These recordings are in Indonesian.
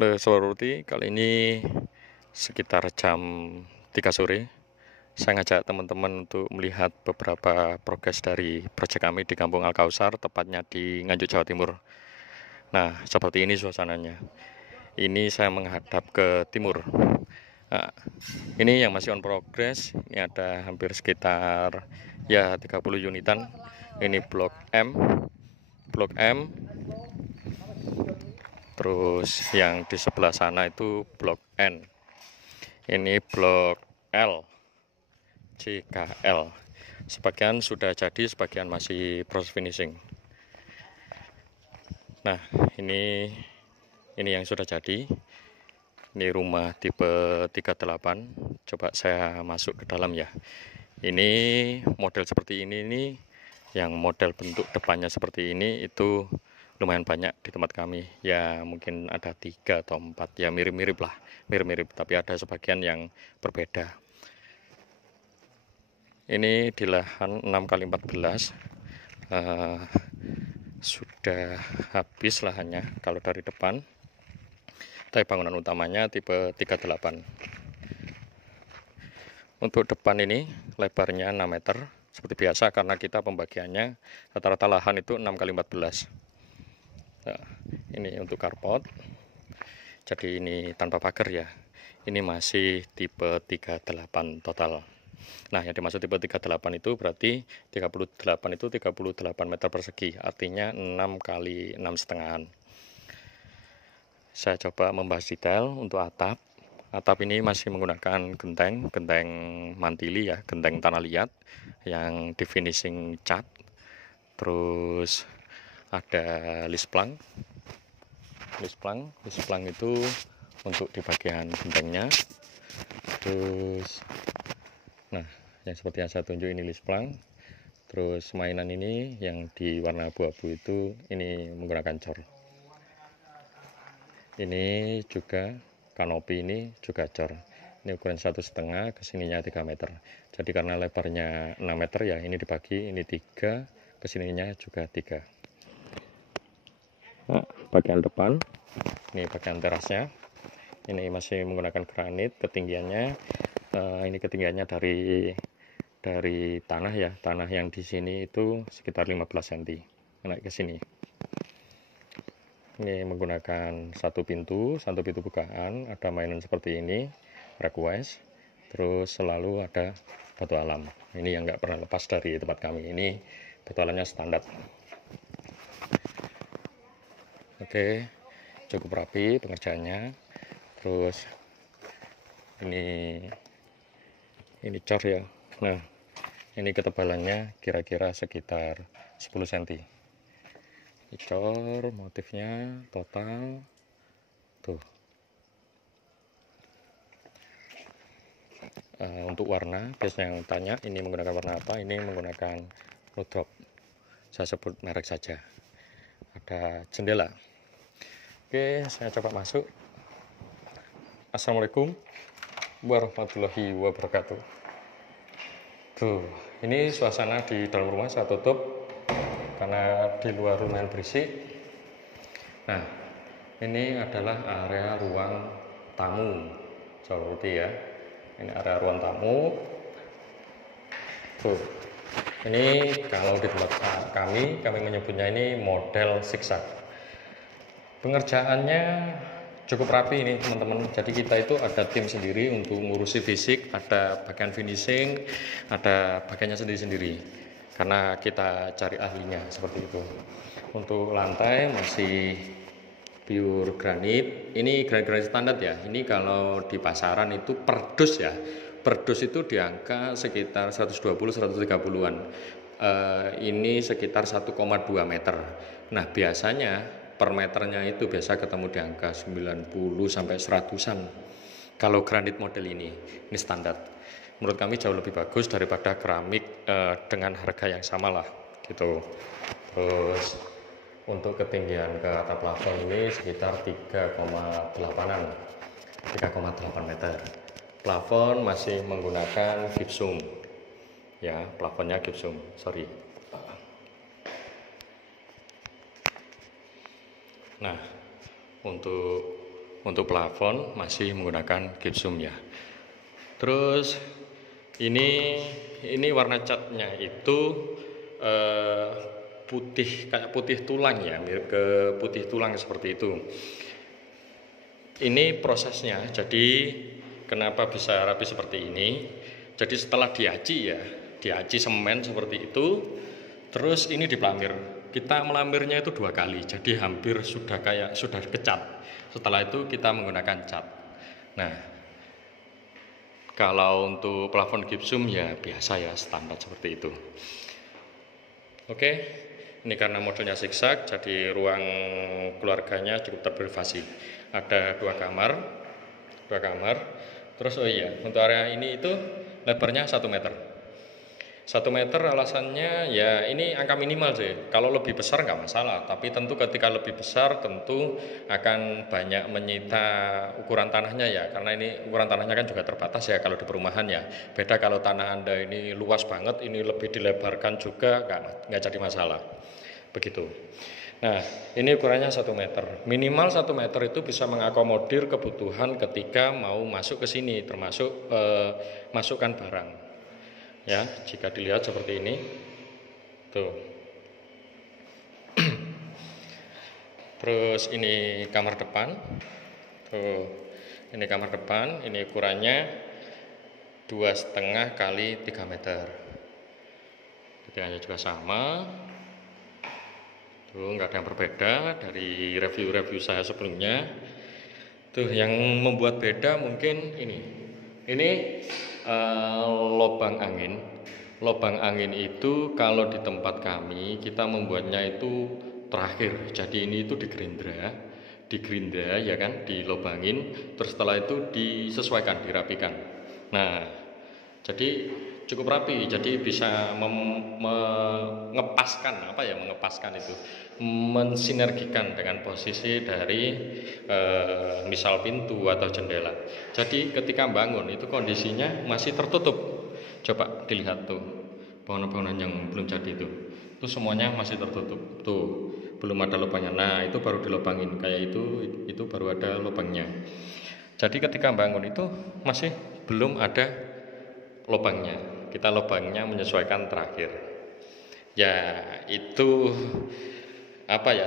Seperti kali ini sekitar jam 3 sore, saya ngajak teman-teman untuk melihat beberapa progres dari proyek kami di Kampung Al-Kausar, tepatnya di Nganjuk, Jawa Timur. Nah, seperti ini suasananya. Ini saya menghadap ke timur. Nah, ini yang masih on progress, ini ada hampir sekitar 30 unitan. Ini Blok M, terus yang di sebelah sana itu Blok N. Ini Blok L, CKL. Sebagian sudah jadi, sebagian masih proses finishing. Nah, ini yang sudah jadi. Ini rumah tipe 38. Coba saya masuk ke dalam ya. Ini model seperti ini yang model bentuk depannya seperti ini itu lumayan banyak di tempat kami. Ya mungkin ada 3 atau 4, ya mirip-mirip lah, tapi ada sebagian yang berbeda. Ini di lahan 6x14, sudah habis lahannya kalau dari depan, tapi bangunan utamanya tipe 38. Untuk depan ini lebarnya 6 meter seperti biasa, karena kita pembagiannya rata-rata lahan itu 6x14. Nah, ini untuk carport, jadi ini tanpa pagar ya. Ini masih tipe 38 total. Nah, yang dimaksud tipe 38 itu berarti 38 itu 38 meter persegi, artinya 6 kali 6,5. Saya coba membahas detail untuk atap. Atap ini masih menggunakan genteng mantili ya, genteng tanah liat yang di finishing cat. Terus ada list plank itu untuk di bagian gentengnya. Terus nah, yang seperti yang saya tunjuk ini list plank. Terus mainan ini yang di warna abu-abu itu ini menggunakan cor. Ini juga kanopi, ini juga cor. Ini ukuran 1,5, kesininya 3 meter. Jadi karena lebarnya 6 meter ya, ini dibagi, ini 3, kesininya juga 3. Nah, bagian depan, ini bagian terasnya. Ini masih menggunakan granit, ketinggiannya ini ketinggiannya dari tanah ya, tanah yang di sini itu sekitar 15 cm naik ke sini. Ini menggunakan satu pintu bukaan, ada mainan seperti ini, request, terus selalu ada batu alam. Ini yang nggak pernah lepas dari tempat kami. Ini batu alamnya standar. Oke, cukup rapi pengerjaannya. Terus ini cor ya. Nah, ini ketebalannya kira-kira sekitar 10 cm. Cor, motifnya total tuh. Untuk warna, biasanya yang tanya ini menggunakan warna apa, ini menggunakan Rodrop, saya sebut merek saja. Ada jendela. Oke, saya coba masuk. Assalamualaikum warahmatullahi wabarakatuh. Tuh, ini suasana di dalam rumah saya tutup karena di luar lumayan berisik. Nah, ini adalah area ruang tamu, seperti ya. Ini area ruang tamu. Tuh, ini kalau di tempat kami menyebutnya ini model zigzag. Pengerjaannya cukup rapi ini teman-teman. Jadi kita itu ada tim sendiri untuk ngurusi fisik, ada bagian finishing, ada bagiannya sendiri-sendiri. Karena kita cari ahlinya seperti itu. Untuk lantai masih pure granit. Ini granit standar ya. Ini kalau di pasaran itu per dus ya. Per dus itu di angka sekitar 120-130-an. Ini sekitar 1,2 meter. Nah, biasanya per meternya itu biasa ketemu di angka 90 sampai 100-an. Kalau granit model ini standar. Menurut kami jauh lebih bagus daripada keramik dengan harga yang sama lah gitu. Terus untuk ketinggian ke atap plafon ini sekitar 3,8 meter. Plafon masih menggunakan gypsum ya, plafonnya gypsum, sorry. Nah, untuk Untuk plafon masih menggunakan gypsum ya. Terus ini warna catnya itu putih, kayak putih tulang ya, mirip ke putih tulang seperti itu. Ini prosesnya, jadi kenapa bisa rapi seperti ini? Jadi setelah diaci semen seperti itu, terus ini dipelamir. Kita melamirnya itu 2 kali, jadi hampir sudah kecat. Setelah itu kita menggunakan cat. Nah, kalau untuk plafon gypsum ya biasa ya, standar seperti itu. Oke, ini karena modelnya zigzag, jadi ruang keluarganya cukup terprivasi. Ada 2 kamar. Terus untuk area ini itu lebarnya 1 meter. 1 meter alasannya ya ini angka minimal sih. Kalau lebih besar nggak masalah, tapi tentu ketika lebih besar tentu akan banyak menyita ukuran tanahnya ya, karena ini ukuran tanahnya kan juga terbatas ya kalau di perumahan ya. Beda kalau tanah Anda ini luas banget, ini lebih dilebarkan juga nggak jadi masalah. Begitu. Nah, ini ukurannya 1 meter. Minimal 1 meter itu bisa mengakomodir kebutuhan ketika mau masuk ke sini, termasuk masukkan barang. Ya, jika dilihat seperti ini. Tuh. Terus ini kamar depan. Tuh. Ini kamar depan, ini ukurannya 2,5 kali 3 meter. Detailnya juga sama. Tuh, nggak ada yang berbeda dari review-review saya sebelumnya. Tuh, yang membuat beda mungkin ini lubang angin. Lubang angin itu kalau di tempat kami kita membuatnya itu terakhir. Jadi ini itu digerindra ya kan, dilobangin, terus setelah itu disesuaikan, dirapikan. Nah, jadi cukup rapi, jadi bisa mengepaskan itu, mensinergikan dengan posisi dari misal pintu atau jendela. Jadi ketika bangun itu kondisinya masih tertutup. Coba dilihat tuh bangunan-bangunan yang belum jadi itu semuanya masih tertutup. Tuh belum ada lubangnya. Nah, itu baru dilubangin kayak itu baru ada lubangnya. Jadi ketika bangun itu masih belum ada lubangnya. Kita lubangnya menyesuaikan terakhir. Ya, itu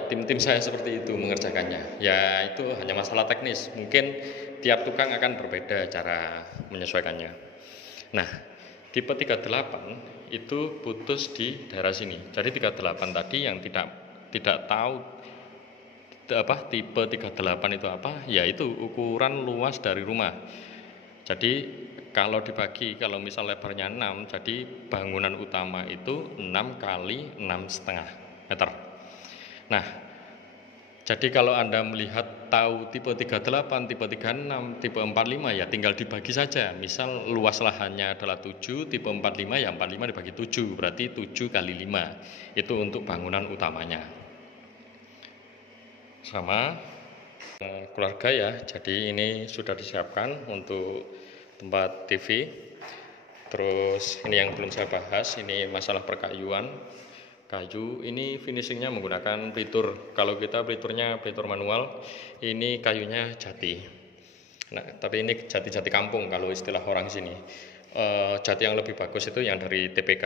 tim saya seperti itu mengerjakannya. Ya, itu hanya masalah teknis. Mungkin tiap tukang akan berbeda cara menyesuaikannya. Nah, tipe 38 itu putus di daerah sini. Jadi 38 tadi yang tidak tahu tipe 38 itu apa? Ya, itu ukuran luas dari rumah. Jadi kalau dibagi, kalau misal lebarnya 6, jadi bangunan utama itu 6 kali 6,5 meter. Nah, jadi kalau Anda melihat tahu tipe 38, tipe 36, tipe 45 ya tinggal dibagi saja. Misal luas lahannya adalah 7, tipe 45 ya 45 dibagi 7, berarti 7 kali 5. Itu untuk bangunan utamanya. Sama keluarga ya, jadi ini sudah disiapkan untuk tempat TV. Terus ini yang belum saya bahas, ini masalah perkayuan. Kayu ini finishingnya menggunakan pelitur. Kalau kita peliturnya pelitur manual, ini kayunya jati. Nah, tapi ini jati kampung kalau istilah orang sini. Jati yang lebih bagus itu yang dari TPK,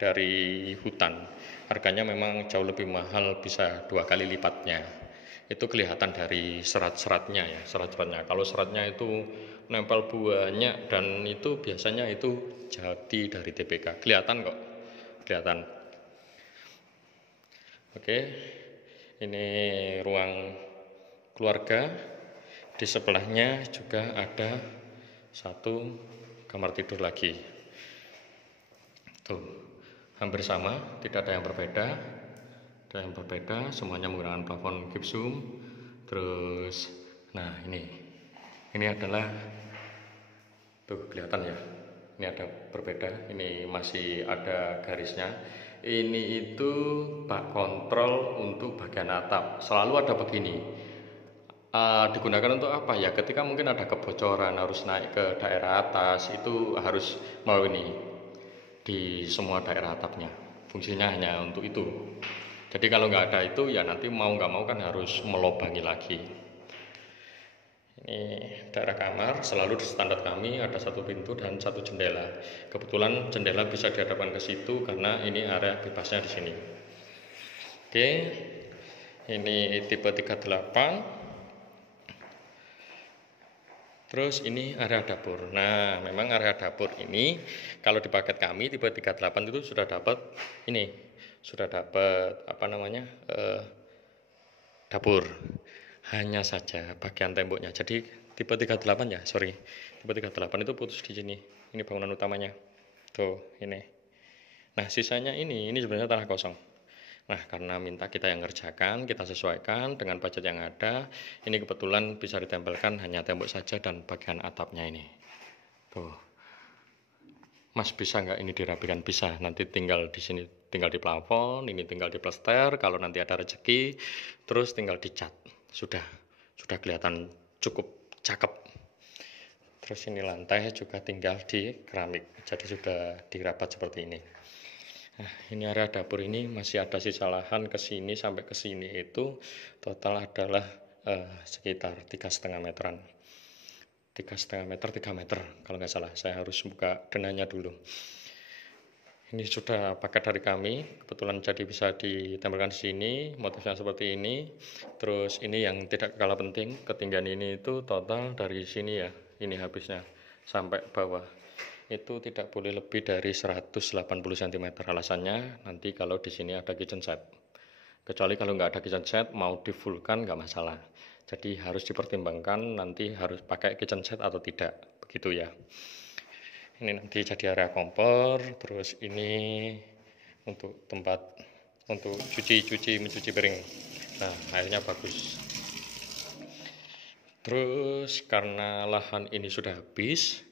dari hutan. Harganya memang jauh lebih mahal, bisa 2 kali lipatnya. Itu kelihatan dari serat-seratnya ya, serat-seratnya. Kalau seratnya itu nempel banyak dan itu biasanya itu jati dari TPK. Kelihatan kok, kelihatan. Oke, ini ruang keluarga. Di sebelahnya juga ada 1 kamar tidur lagi. Tuh, hampir sama, tidak ada yang berbeda. Semuanya menggunakan plafon gypsum. Terus, nah ini adalah tuh kelihatan ya. Ini ada berbeda. Ini masih ada garisnya. Ini itu bak kontrol untuk bagian atap. Selalu ada begini. Digunakan untuk apa ya? Ketika mungkin ada kebocoran harus naik ke daerah atas, itu harus melalui ini di semua daerah atapnya. Fungsinya hanya untuk itu. Jadi kalau nggak ada itu ya nanti mau nggak mau kan harus melobangi lagi. Ini daerah kamar, selalu di standar kami ada satu pintu dan satu jendela. Kebetulan jendela bisa dihadapkan ke situ karena ini area bebasnya di sini. Oke, ini tipe 38. Terus ini area dapur. Nah, memang area dapur ini kalau di paket kami tipe 38 itu sudah dapat ini, sudah dapat dapur. Hanya saja bagian temboknya. Jadi tipe 38 ya, sorry. Tipe 38 itu putus di sini. Ini bangunan utamanya. Tuh, ini. Nah, sisanya ini sebenarnya tanah kosong. Nah, karena minta kita yang ngerjakan, kita sesuaikan dengan budget yang ada. Ini kebetulan bisa ditempelkan hanya tembok saja dan bagian atapnya ini. Tuh. Mas, bisa nggak ini dirapikan? Bisa. Nanti tinggal di sini, tinggal di plafon, ini tinggal di plester. Kalau nanti ada rezeki, terus tinggal dicat. Sudah kelihatan cukup cakep. Terus ini lantai juga tinggal di keramik, jadi sudah dirapat seperti ini. Nah, ini area dapur ini masih ada sisa lahan ke sini sampai ke sini itu total adalah sekitar 3,5 meteran. 3,5 meter, 3 meter kalau nggak salah. Saya harus buka denahnya dulu. Ini sudah paket dari kami, kebetulan jadi bisa ditempelkan di sini, motifnya seperti ini. Terus ini yang tidak kalah penting, ketinggian ini itu total dari sini ya, ini habisnya sampai bawah. Itu tidak boleh lebih dari 180 cm. Alasannya nanti kalau di sini ada kitchen set. Kecuali kalau nggak ada kitchen set, mau di fullkan nggak masalah. Jadi harus dipertimbangkan nanti harus pakai kitchen set atau tidak, begitu ya. Ini nanti jadi area kompor, terus ini untuk tempat untuk mencuci piring. Nah, airnya bagus. Terus karena lahan ini sudah habis,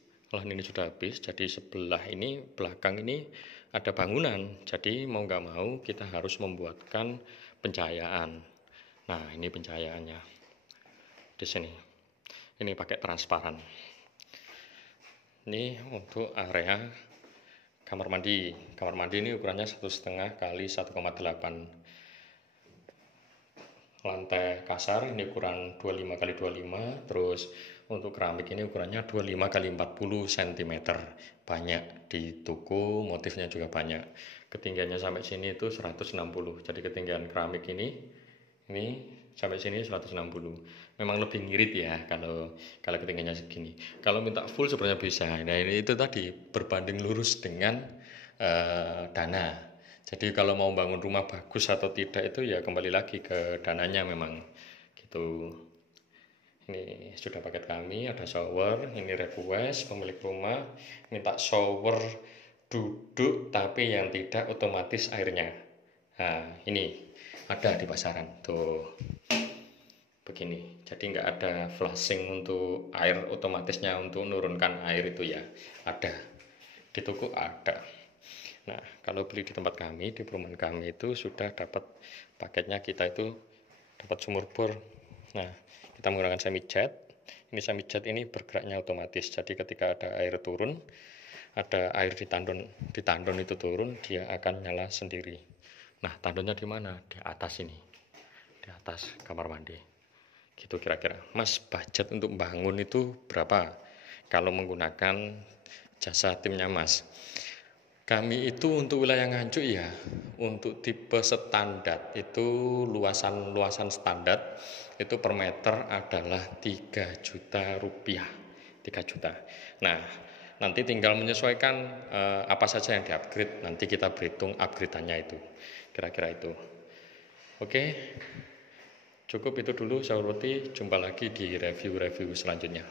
jadi sebelah ini, belakang ini ada bangunan. Jadi mau nggak mau kita harus membuatkan pencahayaan. Nah, ini pencahayaannya di sini. Ini pakai transparan. Ini untuk area kamar mandi. Kamar mandi ini ukurannya 1,5 kali 1,8. Lantai kasar ini ukuran 25 kali 25. Terus untuk keramik ini ukurannya 25 kali 40 cm. Banyak di toko, motifnya juga banyak. Ketinggiannya sampai sini itu 160. Jadi ketinggian keramik ini sampai sini 160. Memang lebih ngirit ya kalau ketinggiannya segini. Kalau minta full sebenarnya bisa. Nah, ini itu tadi berbanding lurus dengan dana. Jadi kalau mau bangun rumah bagus atau tidak itu ya kembali lagi ke dananya memang gitu. Ini sudah paket kami, ada shower, ini request pemilik rumah minta shower duduk tapi yang tidak otomatis airnya. Nah, ini ada di pasaran tuh begini, jadi nggak ada flushing untuk air otomatisnya untuk menurunkan air itu ya, ada di toko ada. Nah, kalau beli di tempat kami, di perumahan kami itu sudah dapat paketnya, kita itu dapat sumur bor. Nah, kita menggunakan semi jet. Ini semi jet ini bergeraknya otomatis, jadi ketika ada air turun, ada air di tandon itu turun, dia akan nyala sendiri. Nah, tandonnya di mana? Di atas ini, di atas kamar mandi. Gitu kira-kira. Mas, budget untuk bangun itu berapa? Kalau menggunakan jasa timnya Mas. Kami itu untuk wilayah Nganjuk ya, untuk tipe standar itu luasan standar itu per meter adalah 3 juta rupiah. 3 juta. Nah, nanti tinggal menyesuaikan apa saja yang di-upgrade, nanti kita berhitung upgrade-annya itu. Kira-kira itu. Oke. Cukup itu dulu, saya urti. Jumpa lagi di review-review selanjutnya.